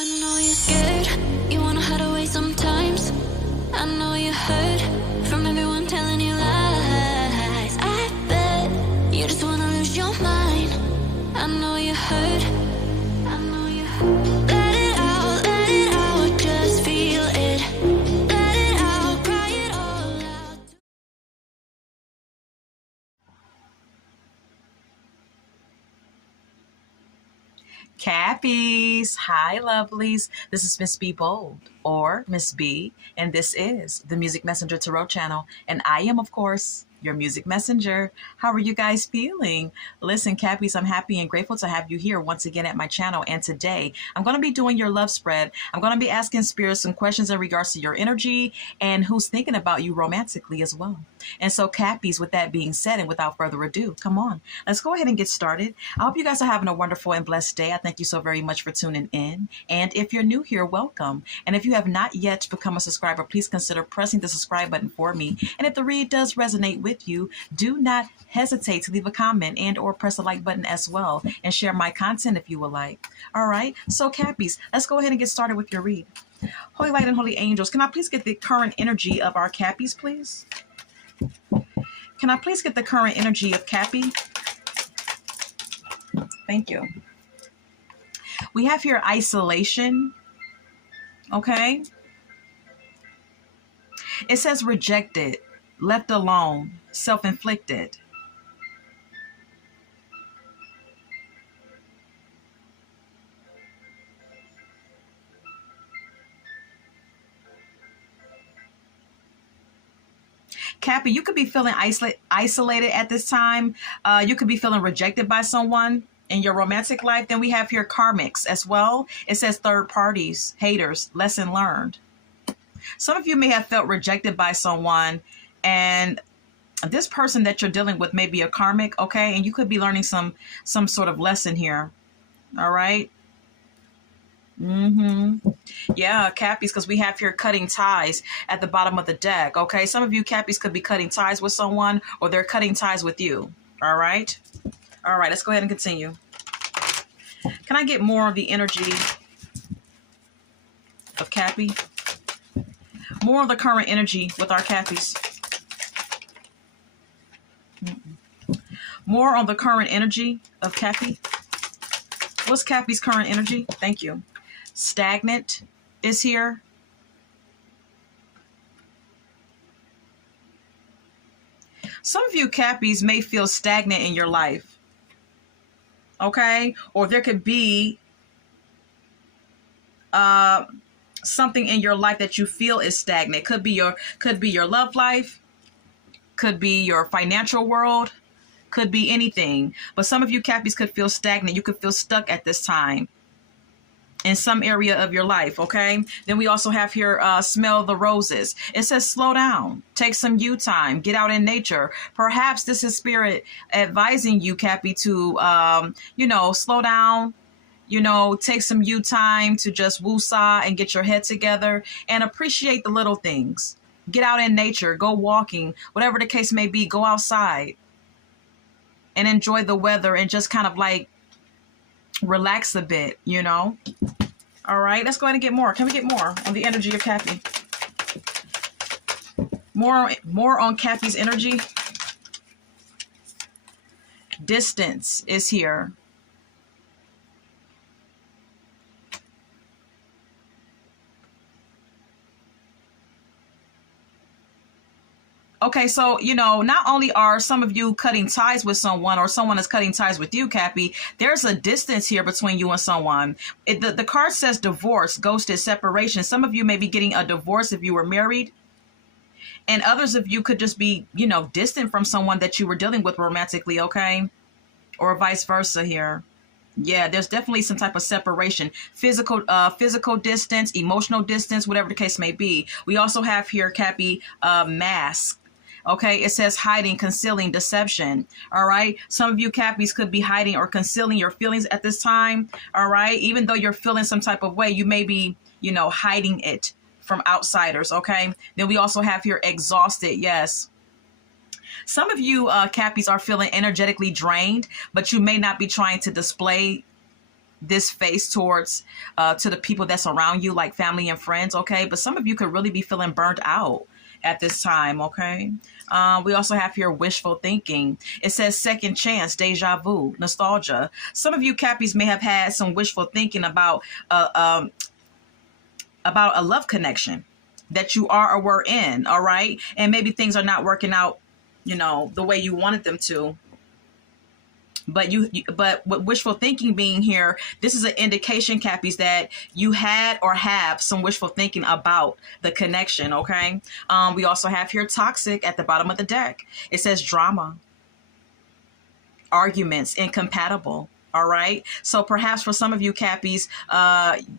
I know you're scared, you wanna hide away sometimes. I know you hurt from everyone telling you lies. I bet you just wanna lose your mind. I know you hurt, I know you hurt. Let it out, just feel it. Let it out, cry it all out. Cappies, hi lovelies. This is Miss B Bold or Miss B, and this is the Music Messenger Tarot channel. And I am, of course, your music messenger. How are you guys feeling? Listen, Cappies, I'm happy and grateful to have you here once again at my channel. And today I'm going to be doing your love spread. I'm going to be asking spirits some questions in regards to your energy and who's thinking about you romantically as well. And so, Cappies, with that being said, and without further ado, come on, let's go ahead and get started. I hope you guys are having a wonderful and blessed day. I thank you so very much for tuning in. And if you're new here, welcome. And if you have not yet become a subscriber, please consider pressing the subscribe button for me. And if the read does resonate with you, do not hesitate to leave a comment and or press the like button as well, and share my content if you would like. All right, so Cappies, let's go ahead and get started with your read. Holy light and holy angels, can I please get the current energy of our Cappies, please? Can I please get the current energy of Cappy? Thank you. We have here isolation. Okay. It says rejected, left alone, self-inflicted. Cappy, you could be feeling isolated at this time. You could be feeling rejected by someone in your romantic life. Then we have here karmics as well. It says third parties, haters, lesson learned. Some of you may have felt rejected by someone, and this person that you're dealing with may be a karmic, okay? And you could be learning some sort of lesson here, all right? Yeah, Cappies, because we have here cutting ties at the bottom of the deck, okay? Some of you Cappies could be cutting ties with someone, or they're cutting ties with you, all right? All right, let's go ahead and continue. Can I get more of the energy of Cappy? More of the current energy with our Cappies. More on the current energy of Cappy. What's Cappy's current energy? Thank you. Stagnant is here. Some of you Cappies may feel stagnant in your life. Okay? Or there could be something in your life that you feel is stagnant. Could be your love life, could be your financial world, could be anything. But some of you Cappies could feel stagnant. You could feel stuck at this time in some area of your life, okay? Then we also have here, smell the roses. It says slow down, take some you time, get out in nature. Perhaps this is spirit advising you, Cappy, to, slow down, take some you time to just woosah and get your head together and appreciate the little things. Get out in nature, go walking, whatever the case may be, go outside and enjoy the weather and just kind of like relax a bit, All right, let's go ahead and get more. Can we get more on the energy of Cappy? More on Cappy's energy. Distance is here. Okay, so, not only are some of you cutting ties with someone or someone is cutting ties with you, Cappy, there's a distance here between you and someone. The card says divorce, ghosted, separation. Some of you may be getting a divorce if you were married. And others of you could just be, distant from someone that you were dealing with romantically, okay? Or vice versa here. Yeah, there's definitely some type of separation, physical distance, emotional distance, whatever the case may be. We also have here, Cappy, mask. Okay, it says hiding, concealing, deception. All right. Some of you Cappies could be hiding or concealing your feelings at this time. All right. Even though you're feeling some type of way, you may be, hiding it from outsiders. Okay. Then we also have here exhausted. Yes. Some of you Cappies are feeling energetically drained, but you may not be trying to display this face towards to the people that's around you, like family and friends, okay? But some of you could really be feeling burnt out at this time, okay? We also have here wishful thinking. It says second chance, deja vu, nostalgia. Some of you Cappies may have had some wishful thinking about a love connection that you are or were in, all right? And maybe things are not working out, the way you wanted them to. But but with wishful thinking being here, this is an indication, Cappies, that you had or have some wishful thinking about the connection, okay? We also have here toxic at the bottom of the deck. It says drama, arguments, incompatible. All right. So perhaps for some of you Cappies,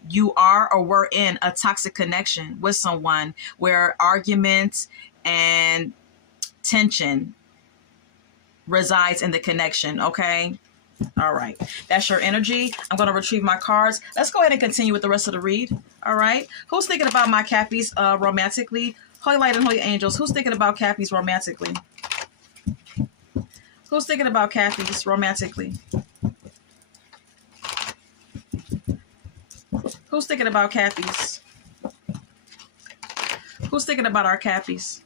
you are or were in a toxic connection with someone where arguments and tension resides in the connection. Okay. All right. That's your energy. I'm going to retrieve my cards. Let's go ahead and continue with the rest of the read. All right. Who's thinking about my Cappies romantically? Holy light and holy angels. Who's thinking about Cappies romantically? Who's thinking about Cappies romantically? Who's thinking about Cappies? Who's thinking about our Cappies?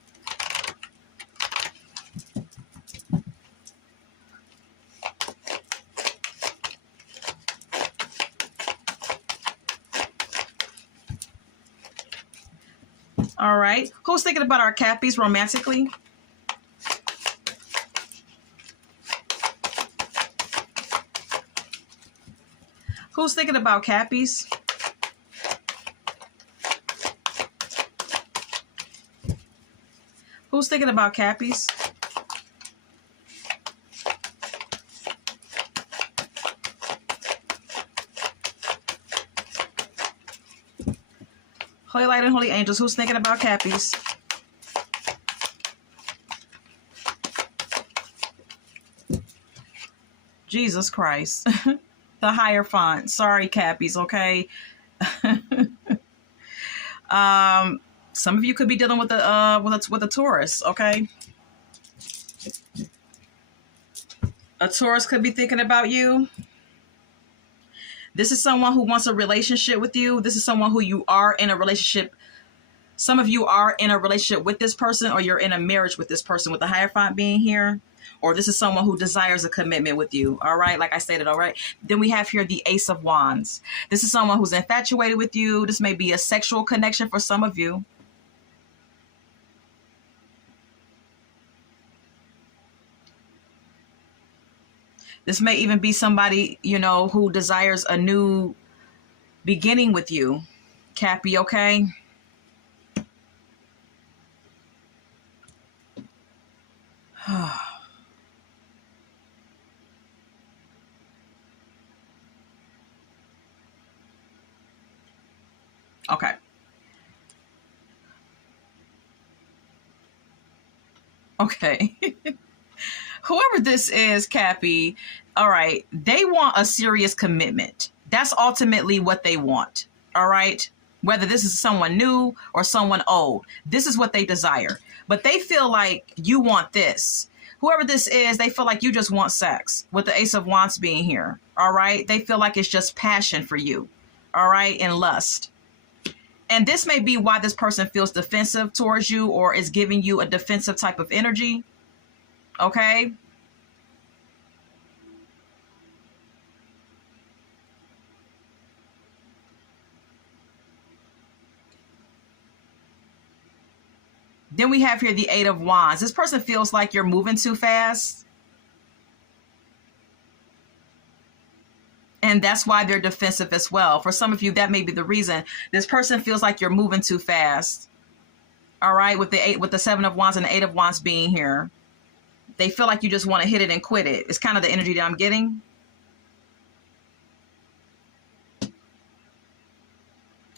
All right. Who's thinking about our Cappies romantically? Who's thinking about Cappies? Who's thinking about Cappies? Holy light and holy angels, who's thinking about Cappies? Jesus Christ. The higher font. Sorry, Cappies, okay? Some of you could be dealing with a Taurus, okay? A Taurus could be thinking about you. This is someone who wants a relationship with you. This is someone who you are in a relationship. Some of you are in a relationship with this person, or you're in a marriage with this person, with the Hierophant being here. Or this is someone who desires a commitment with you. All right. Like I stated. All right. Then we have here the Ace of Wands. This is someone who's infatuated with you. This may be a sexual connection for some of you. This may even be somebody, who desires a new beginning with you. Cappy, okay? Okay. Okay. Whoever this is, Cappy, all right, they want a serious commitment. That's ultimately what they want, all right? Whether this is someone new or someone old, this is what they desire. But they feel like you want this. Whoever this is, they feel like you just want sex, with the Ace of Wands being here, all right? They feel like it's just passion for you, all right, and lust. And this may be why this person feels defensive towards you or is giving you a defensive type of energy. Okay. Then we have here the Eight of Wands. This person feels like you're moving too fast. And that's why they're defensive as well. For some of you, that may be the reason. This person feels like you're moving too fast. All right. With the Seven of Wands and the Eight of Wands being here. They feel like you just want to hit it and quit it. It's kind of the energy that I'm getting.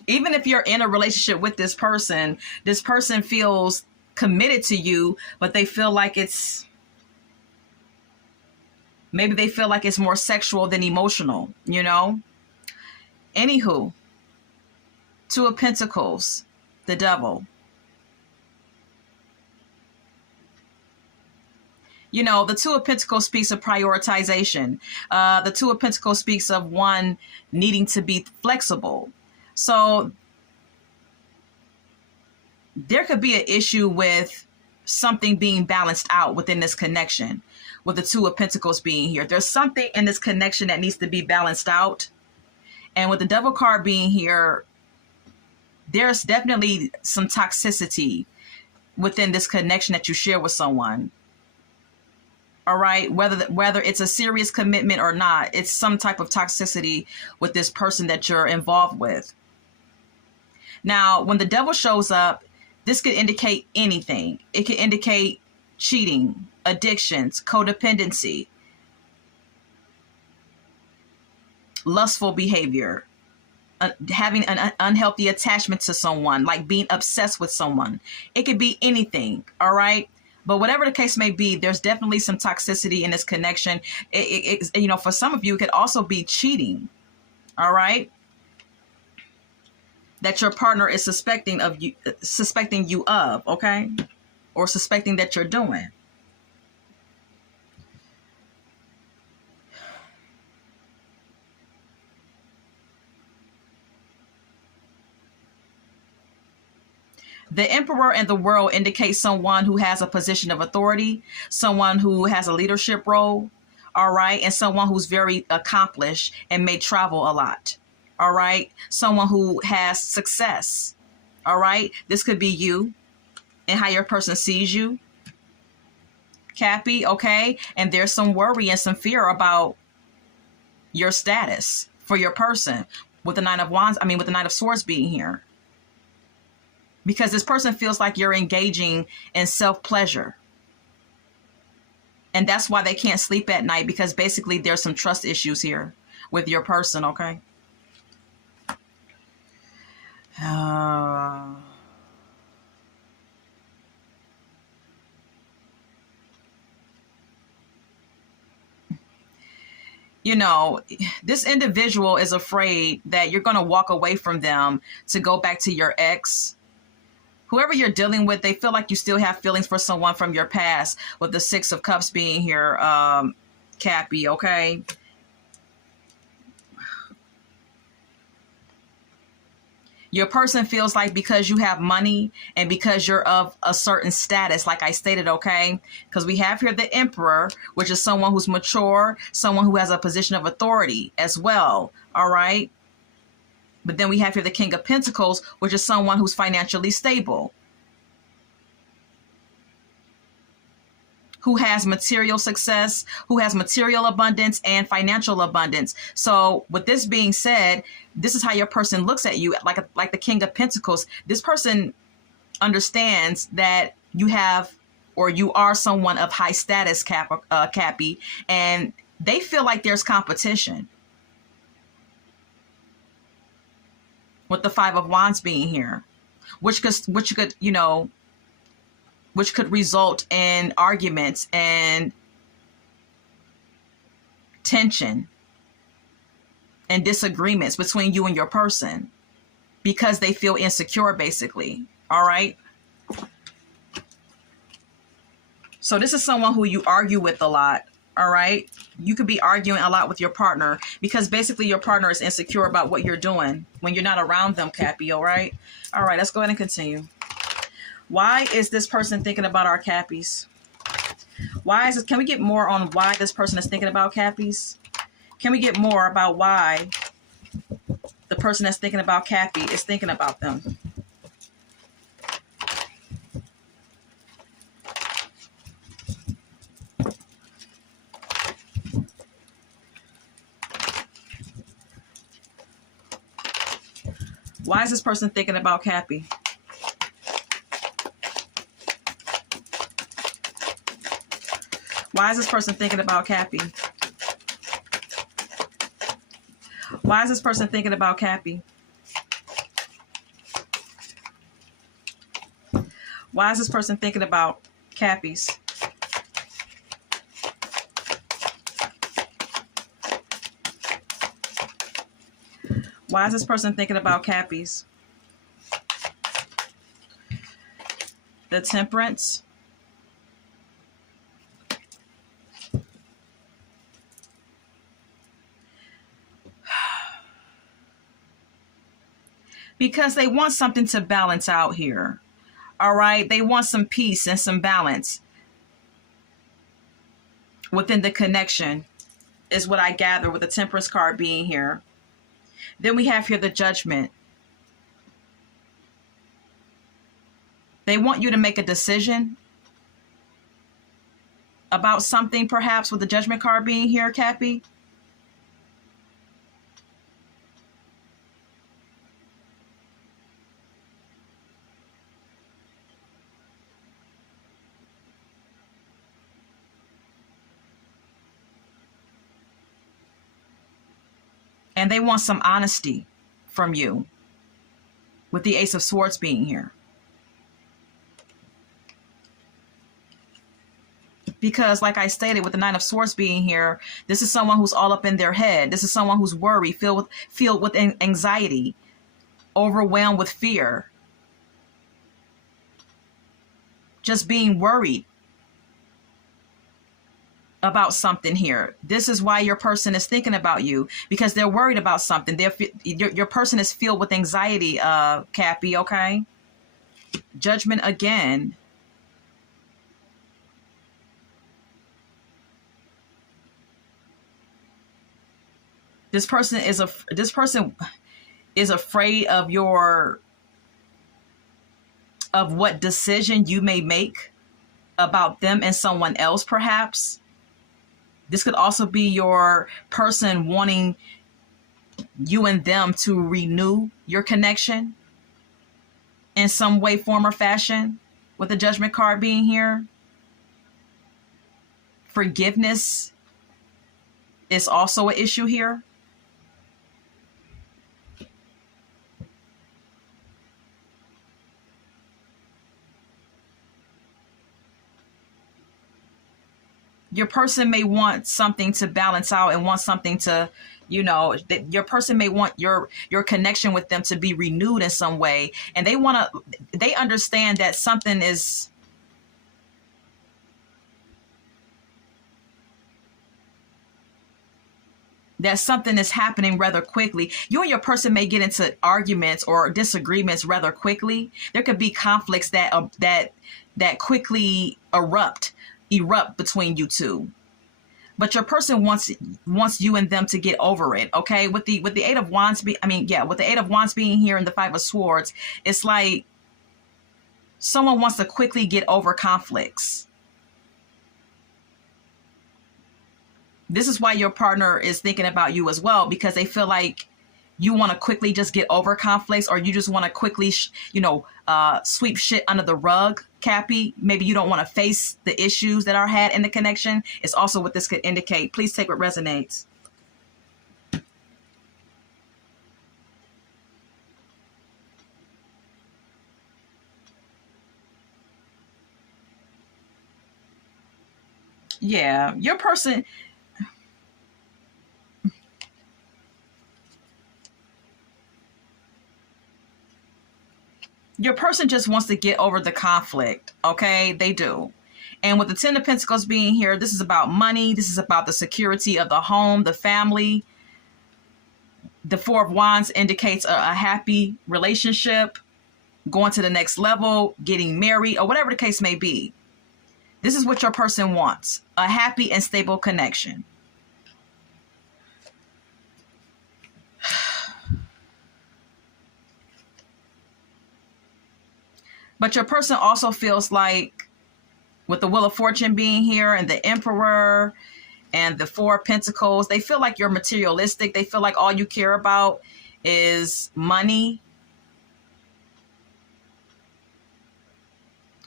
Even if you're in a relationship with this person feels committed to you, but they feel like maybe they feel like it's more sexual than emotional, Anywho, Two of Pentacles, the Devil. You know, the Two of Pentacles speaks of prioritization. The Two of Pentacles speaks of one needing to be flexible. So there could be an issue with something being balanced out within this connection, with the Two of Pentacles being here. There's something in this connection that needs to be balanced out. And with the Devil card being here, there's definitely some toxicity within this connection that you share with someone. All right, whether it's a serious commitment or not, it's some type of toxicity with this person that you're involved with. Now, when the Devil shows up, this could indicate anything. It could indicate cheating, addictions, codependency, lustful behavior, having an unhealthy attachment to someone, like being obsessed with someone. It could be anything, all right? But whatever the case may be, there's definitely some toxicity in this connection. You know, for some of you, it could also be cheating, all right? That your partner is suspecting you of, okay? Or suspecting that you're doing. The Emperor and the World indicates someone who has a position of authority, someone who has a leadership role, all right, and someone who's very accomplished and may travel a lot, all right, someone who has success, all right. This could be you and how your person sees you, Cappy, okay, and there's some worry and some fear about your status for your person with the Nine of Wands, with the Knight of Swords being here. Because this person feels like you're engaging in self-pleasure. And that's why they can't sleep at night, because basically there's some trust issues here with your person, okay? You know, this individual is afraid that you're going to walk away from them to go back to your ex. Whoever you're dealing with, they feel like you still have feelings for someone from your past, with the Six of Cups being here, Cappy, okay? Your person feels like because you have money and because you're of a certain status, like I stated, okay? Because we have here the Emperor, which is someone who's mature, someone who has a position of authority as well, all right? But then we have here the King of Pentacles, which is someone who's financially stable, who has material success, who has material abundance and financial abundance. So with this being said, this is how your person looks at you, like the King of Pentacles. This person understands that you have, or you are someone of high status, Cappy, and they feel like there's competition. With the Five of Wands being here, which could result in arguments and tension and disagreements between you and your person, because they feel insecure, basically. All right. So this is someone who you argue with a lot. All right. You could be arguing a lot with your partner because basically your partner is insecure about what you're doing when you're not around them, Cappy. All right. All right. Let's go ahead and continue. Why is this person thinking about our Cappies? Why is it? Can we get more on why this person is thinking about Cappies? Can we get more about why the person that's thinking about Cappy is thinking about them? Why is this person thinking about Cappy? Why is this person thinking about Cappy? Why is this person thinking about Cappy? Why is this person thinking about Cappies? Why is this person thinking about Cappies? The Temperance. because they want something to balance out here. All right. They want some peace and some balance within the connection, is what I gather with the Temperance card being here. Then we have here the Judgment. They want you to make a decision about something, perhaps, with the Judgment card being here, Cappy. And they want some honesty from you with the Ace of Swords being here. Because like I stated, with the Nine of Swords being here, this is someone who's all up in their head. This is someone who's worried, filled with anxiety, overwhelmed with fear. Just being worried about something here. This is why your person is thinking about you, because they're worried about something. Your person is filled with anxiety, Cappy, okay? Judgment again. This person is afraid of what decision you may make about them and someone else, perhaps. This could also be your person wanting you and them to renew your connection in some way, form, or fashion, with the Judgment card being here. Forgiveness is also an issue here. Your person may want something to balance out and want something to, that your person may want your connection with them to be renewed in some way. And they understand that something is, happening rather quickly. You and your person may get into arguments or disagreements rather quickly. There could be conflicts that quickly erupt between you two, but your person wants you and them to get over it. Okay, with the Eight of Wands with the Eight of Wands being here and the Five of Swords, it's like someone wants to quickly get over conflicts. This is why your partner is thinking about you as well, because they feel like you want to quickly just get over conflicts, or you just want to quickly, sweep shit under the rug, Cappy. Maybe you don't want to face the issues that are had in the connection. It's also what this could indicate. Please take what resonates. Yeah, your person... Your person just wants to get over the conflict, okay? They do. And with the Ten of Pentacles being here, this is about money. This is about the security of the home, the family. The Four of Wands indicates a happy relationship, going to the next level, getting married, or whatever the case may be. This is what your person wants, a happy and stable connection. But your person also feels like, with the Wheel of Fortune being here and the Emperor and the Four of Pentacles, they feel like you're materialistic. They feel like all you care about is money.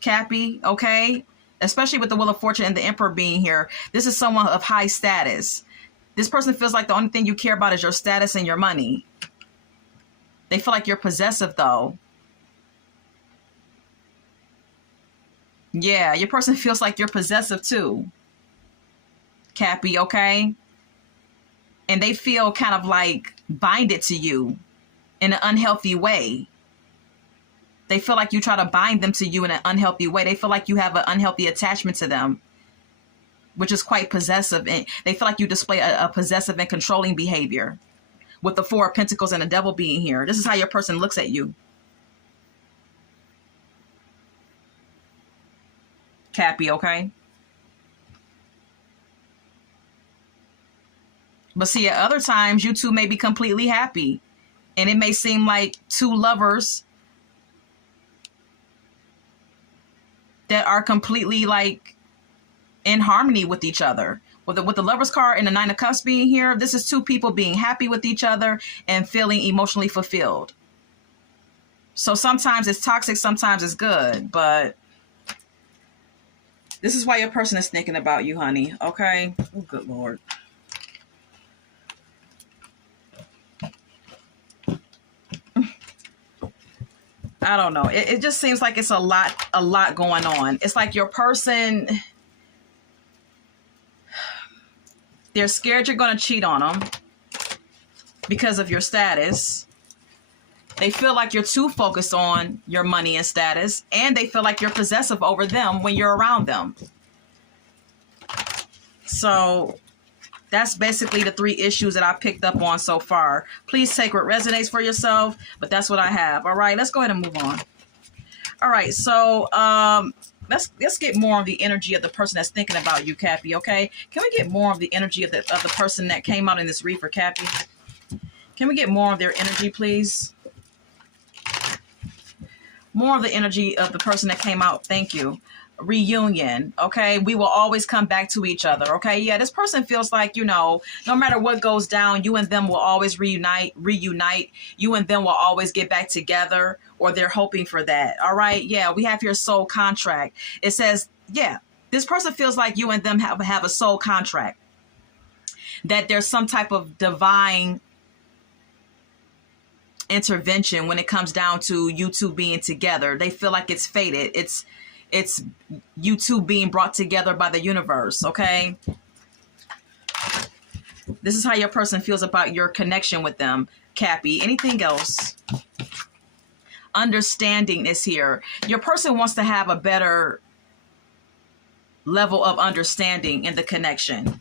Cappy, okay? Especially with the Wheel of Fortune and the Emperor being here. This is someone of high status. This person feels like the only thing you care about is your status and your money. They feel like you're possessive, though. Yeah, your person feels like you're possessive too, Cappy, okay? And they feel kind of like binded to you in an unhealthy way. They feel like you try to bind them to you in an unhealthy way. They feel like you have an unhealthy attachment to them, which is quite possessive. And they feel like you display a possessive and controlling behavior with the Four of Pentacles and the Devil being here. This is how your person looks at you. Cappy, okay? But see, at other times, you two may be completely happy. And it may seem like two lovers that are completely like in harmony with each other. With the Lover's card and the Nine of Cups being here, this is two people being happy with each other and feeling emotionally fulfilled. So sometimes it's toxic, sometimes it's good, but this is why your person is thinking about you, honey. Okay? Oh, good Lord. I don't know. It just seems like it's a lot going on. It's like your person, they're scared you're going to cheat on them because of your status. They feel like you're too focused on your money and status, and they feel like you're possessive over them when you're around them. So that's basically the 3 issues that I picked up on so far. Please take what resonates for yourself, but that's what I have. All right, let's go ahead and move on. All right, so let's get more of the energy of the person that's thinking about you, Cappy, okay? Can we get more of the energy of the person that came out in this read for Cappy? Can we get more of their energy, please? More of the energy of the person that came out. Thank you. Reunion. Okay. We will always come back to each other. Okay. Yeah. This person feels like, you know, no matter what goes down, you and them will always reunite. You and them will always get back together, or they're hoping for that. All right. Yeah. We have here soul contract. It says, yeah, this person feels like you and them have a soul contract, that there's some type of divine intervention when it comes down to you two being together. They feel like it's fated. It's you two being brought together by the universe, okay? This is how your person feels about your connection with them, Cappy. Anything else? Understanding is here. Your person wants to have a better level of understanding in the connection.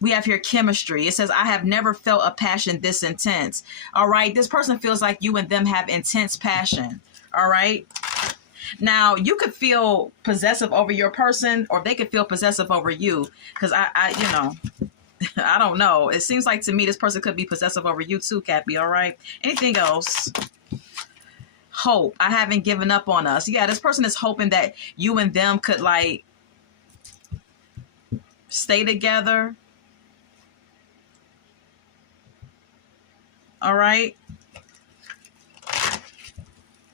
We have here chemistry. It says, I have never felt a passion this intense. All right. This person feels like you and them have intense passion. All right. Now, you could feel possessive over your person, or they could feel possessive over you. Because you know, I don't know. It seems like to me this person could be possessive over you too, Cappy. All right. Anything else? Hope. I haven't given up on us. Yeah, this person is hoping that you and them could like stay together. All right.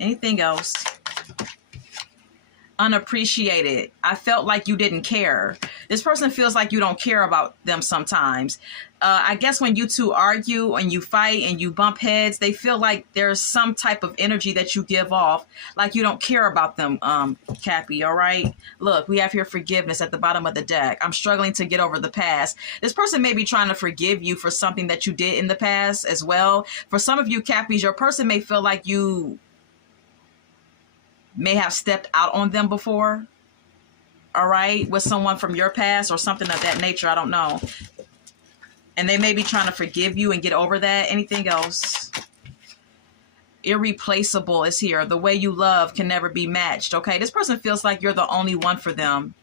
Anything else? Unappreciated. I felt like you didn't care. This person feels like you don't care about them sometimes. I guess when you two argue and you fight and you bump heads, they feel like there's some type of energy that you give off, like you don't care about them, Cappy, all right? Look, we have here forgiveness at the bottom of the deck. I'm struggling to get over the past. This person may be trying to forgive you for something that you did in the past as well. For some of you, Cappies, your person may feel like you may have stepped out on them before, all right, with someone from your past or something of that nature. I don't know. And they may be trying to forgive you and get over that. Anything else? Irreplaceable is here. The way you love can never be matched. Okay. This person feels like you're the only one for them.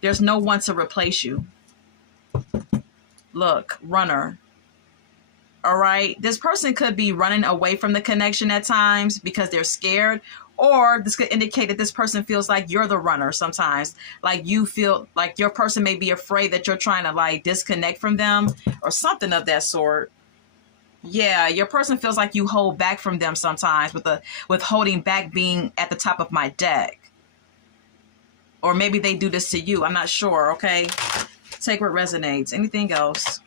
There's no one to replace you. Look, runner. All right. This person could be running away from the connection at times because they're scared. Or this could indicate that this person feels like you're the runner sometimes. Like you feel like your person may be afraid that you're trying to like disconnect from them or something of that sort. Yeah, your person feels like you hold back from them sometimes, with holding back being at the top of my deck. Or maybe they do this to you. I'm not sure, okay? Take what resonates. Anything else?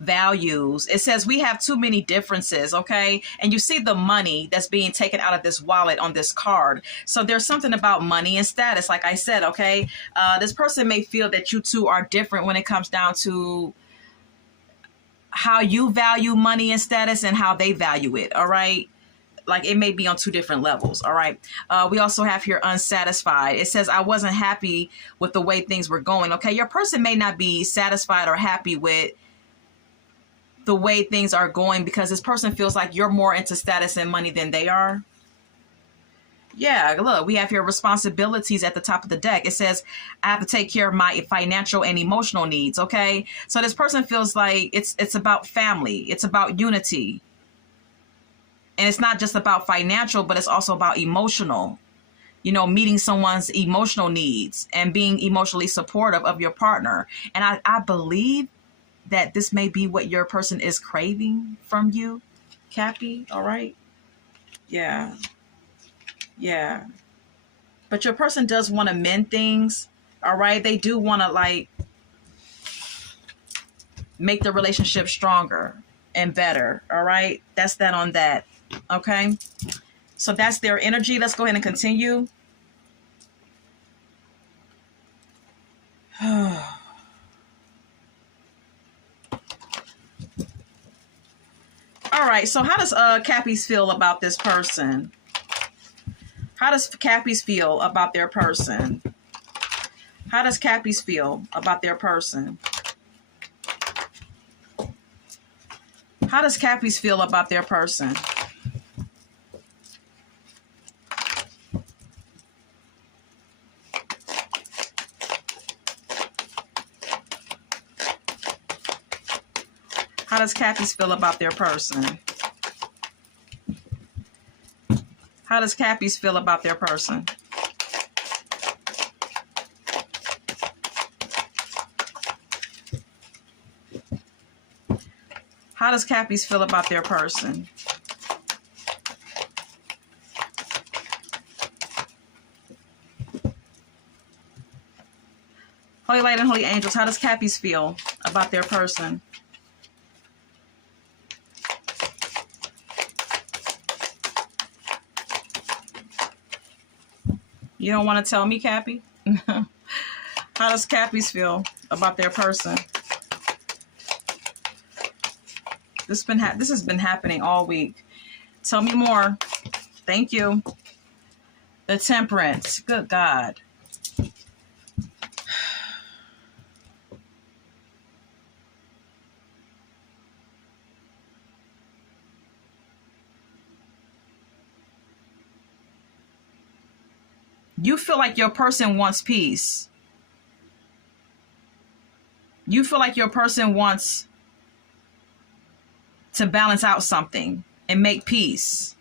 Values. It says we have too many differences, okay? And you see the money that's being taken out of this wallet on this card. So there's something about money and status, like I said, okay? This person may feel that you two are different when it comes down to how you value money and status and how they value it, all right? Like it may be on two different levels, all right? We also have here unsatisfied. It says I wasn't happy with the way things were going, okay? Your person may not be satisfied or happy with the way things are going because this person feels like you're more into status and money than they are. Yeah, look, we have here responsibilities at the top of the deck. It says, I have to take care of my financial and emotional needs, okay? So this person feels like it's about family. It's about unity. And it's not just about financial, but it's also about emotional. You know, meeting someone's emotional needs and being emotionally supportive of your partner. And I believe that this may be what your person is craving from you, Cappy, all right? Yeah. Yeah. But your person does want to mend things, all right? They do want to like make the relationship stronger and better, all right? That's that on that, okay? So that's their energy. Let's go ahead and continue. All right, so how does Cappies feel about this person? How does Cappies feel about their person? How does Cappies feel about their person? How does Cappies feel about their person? How does Cappies feel about their person? How does Cappies feel about their person? How does Cappies feel about their person? Holy Light and Holy Angels, how does Cappies feel about their person? You don't want to tell me, Cappy? How does Cappies feel about their person? This has been happening all week. Tell me more. Thank you. The Temperance. Good God. You feel like your person wants peace. You feel like your person wants to balance out something and make peace.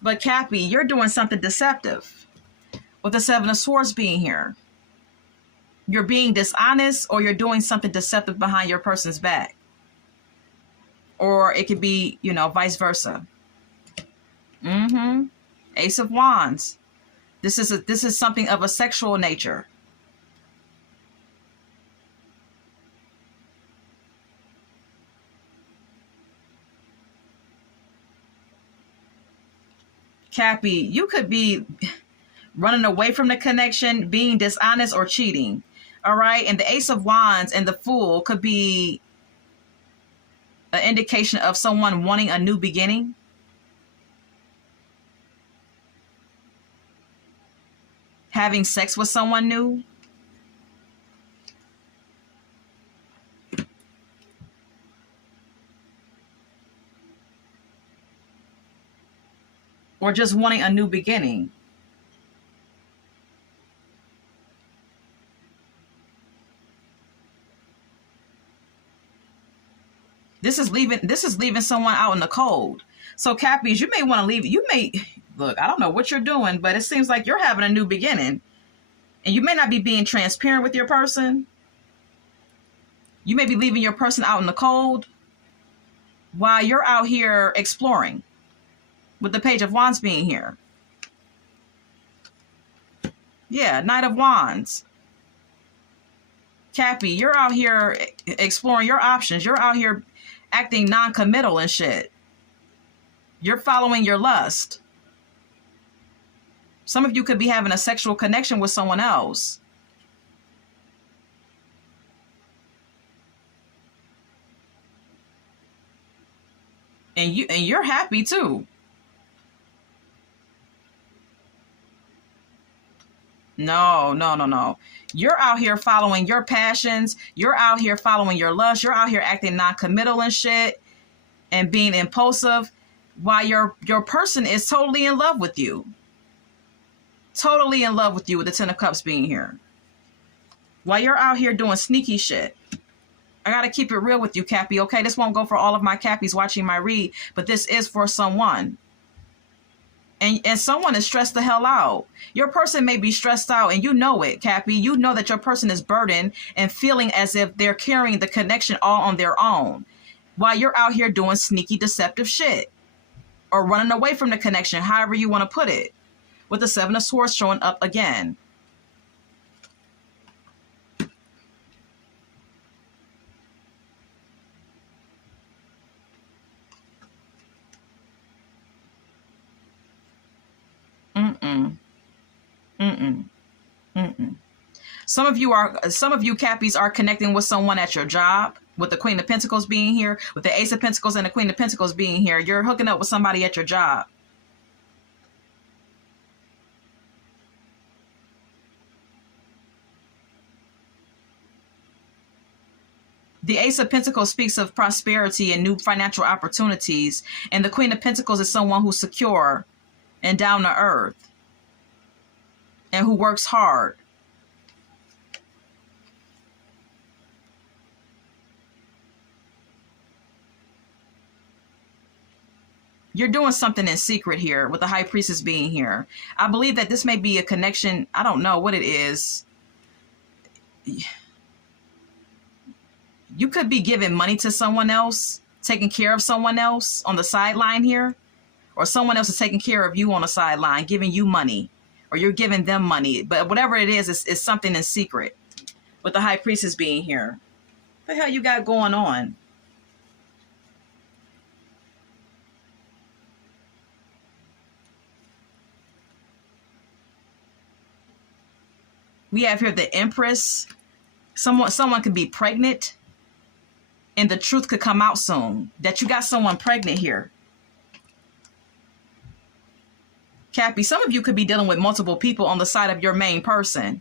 But Cappy, you're doing something deceptive with the Seven of Swords being here. You're being dishonest or you're doing something deceptive behind your person's back. Or it could be, you know, vice versa. Ace of Wands. This is something of a sexual nature. Cappy, you could be running away from the connection, being dishonest or cheating. All right. And the Ace of Wands and the Fool could be an indication of someone wanting a new beginning. Having sex with someone new. Or just wanting a new beginning. This is leaving someone out in the cold. So Cappies, you may want to leave. Look, I don't know what you're doing, but it seems like you're having a new beginning. And you may not be being transparent with your person. You may be leaving your person out in the cold while you're out here exploring with the Page of Wands being here. Yeah, Knight of Wands. Cappy, you're out here exploring your options. You're out here acting non-committal and shit. You're following your lust. Some of you could be having a sexual connection with someone else. And you're happy too. No, no, no, no. You're out here following your passions. You're out here following your lust. You're out here acting non-committal and shit and being impulsive while your person is totally in love with you. Totally in love with you with the Ten of Cups being here. While you're out here doing sneaky shit. I got to keep it real with you, Cappy, okay? This won't go for all of my Cappies watching my read, but this is for someone. And someone is stressed the hell out. Your person may be stressed out, and you know it, Cappy. You know that your person is burdened and feeling as if they're carrying the connection all on their own while you're out here doing sneaky, deceptive shit or running away from the connection, however you want to put it, with the Seven of Swords showing up again. Some of you Cappies are connecting with someone at your job, with the Queen of Pentacles being here, with the Ace of Pentacles and the Queen of Pentacles being here. You're hooking up with somebody at your job. The Ace of Pentacles speaks of prosperity and new financial opportunities, and the Queen of Pentacles is someone who's secure and down to earth and who works hard. You're doing something in secret here with the High Priestess being here. I believe that this may be a connection. I don't know what it is. You could be giving money to someone else, taking care of someone else on the sideline here, or someone else is taking care of you on the sideline, giving you money, or you're giving them money. But whatever it is, it's something in secret with the High Priestess being here. What the hell you got going on? We have here the Empress. Someone could be pregnant, and the truth could come out soon that you got someone pregnant here. Cappy, some of you could be dealing with multiple people on the side of your main person.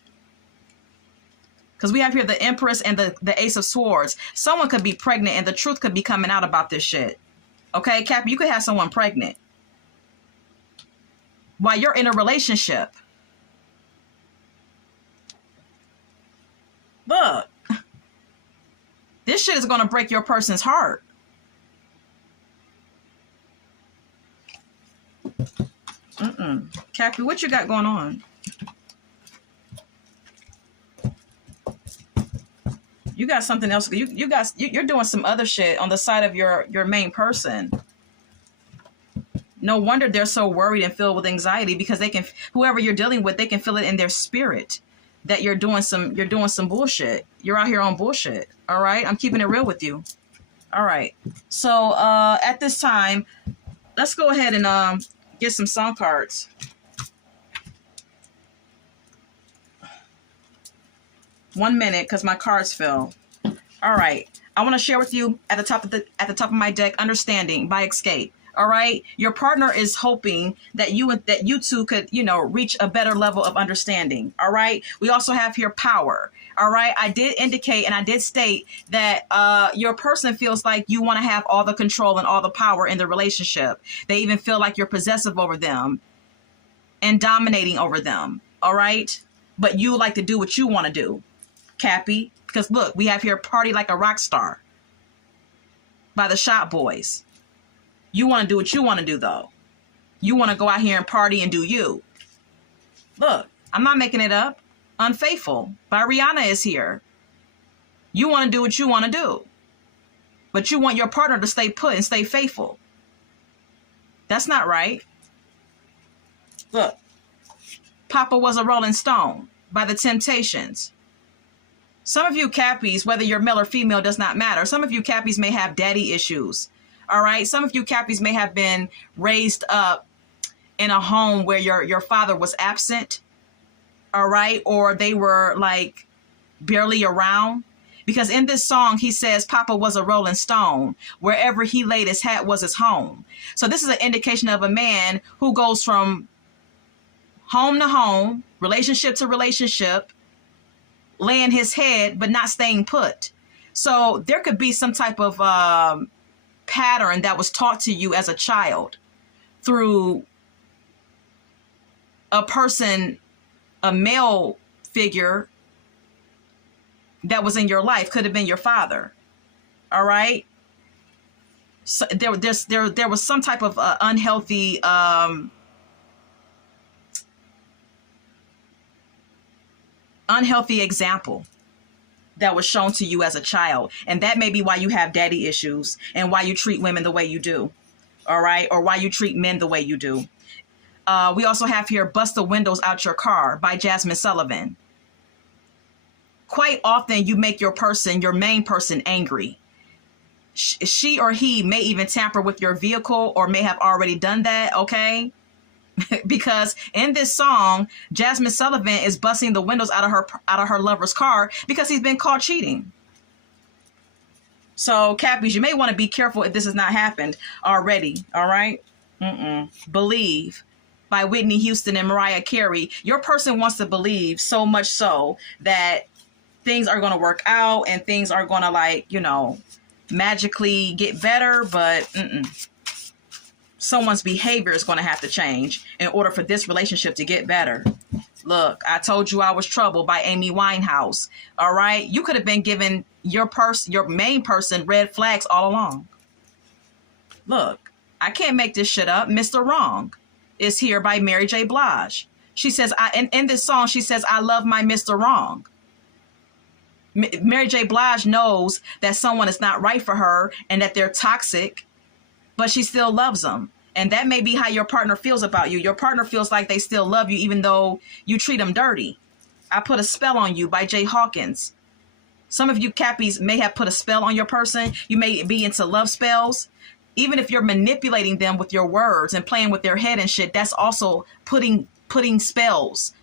Because we have here the Empress and the Ace of Swords. Someone could be pregnant, and the truth could be coming out about this shit. Okay, Cappy, you could have someone pregnant while you're in a relationship. Look, this shit is going to break your person's heart. Cappy, what you got going on? You got something else. You're doing some other shit on the side of your main person. No wonder they're so worried and filled with anxiety, because whoever you're dealing with, they can feel it in their spirit that you're doing some bullshit. You're out here on bullshit. All right. I'm keeping it real with you. All right. So at this time, let's go ahead and get some song cards. One minute, because my cards fell. All right. I want to share with you at the top of my deck, Understanding by Escape. All right. Your partner is hoping that you two could, reach a better level of understanding. All right. We also have here Power. All right. I did indicate and I did state that your person feels like you want to have all the control and all the power in the relationship. They even feel like you're possessive over them and dominating over them. All right. But you like to do what you want to do, Cappy. Because look, we have here Party Like a Rock Star by the Shop Boys. You want to do what you want to do, though. You want to go out here and party and do you. Look, I'm not making it up. Unfaithful by Rihanna is here. You want to do what you want to do, but you want your partner to stay put and stay faithful. That's not right. Look, Papa Was a Rolling Stone by the Temptations. Some of you Cappies, whether you're male or female, does not matter. Some of you Cappies may have daddy issues. All right. Some of you Cappies may have been raised up in a home where your father was absent. All right. Or they were like barely around, because in this song, he says Papa was a rolling stone. Wherever he laid his hat was his home. So this is an indication of a man who goes from home to home, relationship to relationship, laying his head, but not staying put. So there could be some type of pattern that was taught to you as a child through a person, a male figure that was in your life. Could have been your father. All right. So there was some type of unhealthy example that was shown to you as a child. And that may be why you have daddy issues and why you treat women the way you do. All right. Or why you treat men the way you do. We also have here Bust the Windows Out Your Car by Jasmine Sullivan. Quite often you make your main person angry. She or he may even tamper with your vehicle or may have already done that. Okay. Because in this song, Jasmine Sullivan is busting the windows out of her lover's car because he's been caught cheating. So, Cappies, you may want to be careful if this has not happened already. All right. Believe by Whitney Houston and Mariah Carey. Your person wants to believe so much so that things are going to work out and things are going to magically get better, but someone's behavior is going to have to change in order for this relationship to get better. Look, I Told You I Was Trouble by Amy Winehouse. All right. You could have been giving your main person red flags all along. Look, I can't make this shit up. Mr. Wrong is here by Mary J. Blige. She says, in this song, she says, I love my Mr. Wrong. Mary J. Blige knows that someone is not right for her and that they're toxic, but she still loves them. And that may be how your partner feels about you. Your partner feels like they still love you, even though you treat them dirty. I Put a Spell on You by Jay Hawkins. Some of you Cappies may have put a spell on your person. You may be into love spells. Even if you're manipulating them with your words and playing with their head and shit, that's also putting spells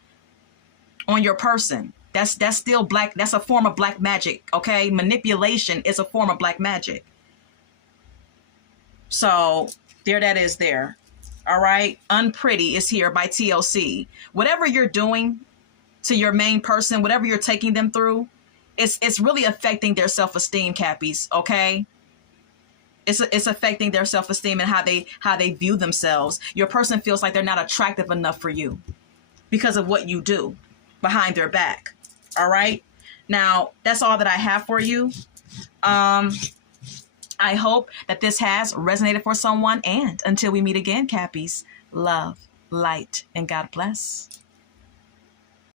on your person. That's still black. That's a form of black magic. Okay. Manipulation is a form of black magic. So there that is there. All right. Unpretty is here by TLC. Whatever you're doing to your main person, whatever you're taking them through, it's really affecting their self-esteem, Cappies. Okay. It's affecting their self-esteem and how they view themselves. Your person feels like they're not attractive enough for you because of what you do behind their back. All right. Now, that's all that I have for you. I hope that this has resonated for someone. And until we meet again, Cappies, love, light, and God bless.